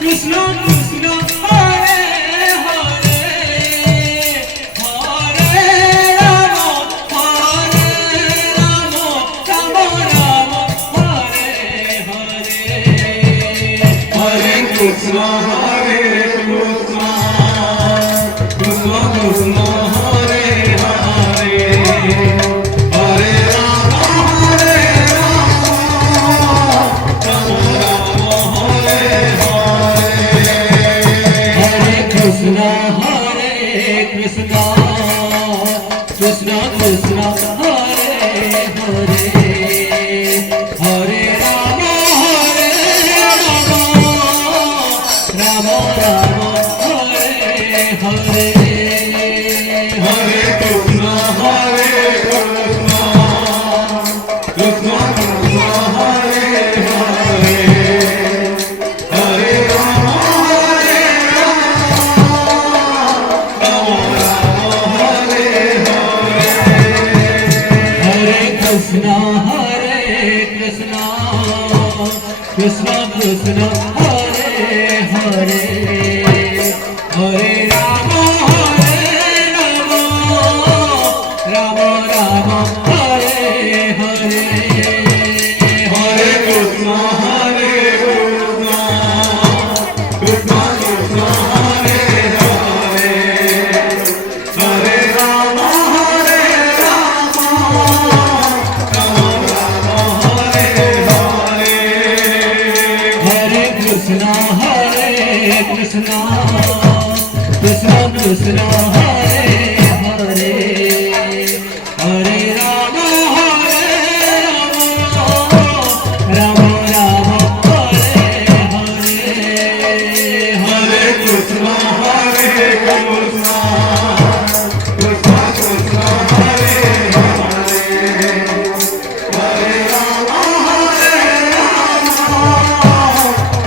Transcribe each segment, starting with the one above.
Krishna Krishna Hare Hare Hare Ram Ram Ram Hare Hare Hare Krishna Hare Krishna Krishna Krishna Hare Hare Hare Ram Ram Hare Hare Hare Krishna Krishna Krishna Krishna Hare Hare Hare Ram Ram Ram Hare Hare Hare Krishna Krishna Krishna Krishna Hare Hare Hare Ram Ram Hare Hare Hare Krishna Krishna Krishna Krishna Hare Hare Hare Ram Ram Ram Hare Hare Hare Krishna Krishna Krishna Krishna Hare Hare Hare Ram Ram Ram Hare Hare Hare Krishna Krishna Krishna Krishna Hare Hare Hare Ram Ram Ram Hare Hare Hare Krishna Krishna Krishna Krishna Hare Hare Hare Ram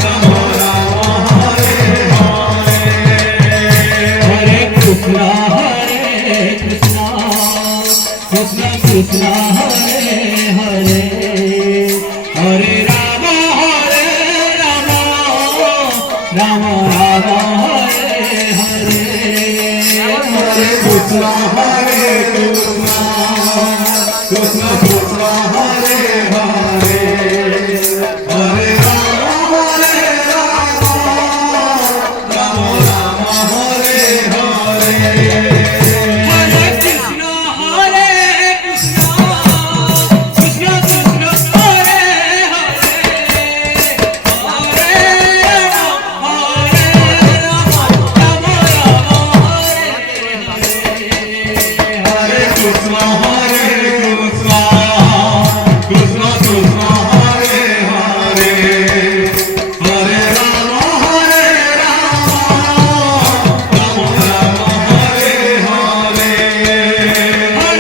Ram Ram Hare Hare Hare Krishna Krishna Krishna Krishna Hare Hare Hare Ram Ram Ram Hare Hare Hare Krishna Krishna Krishna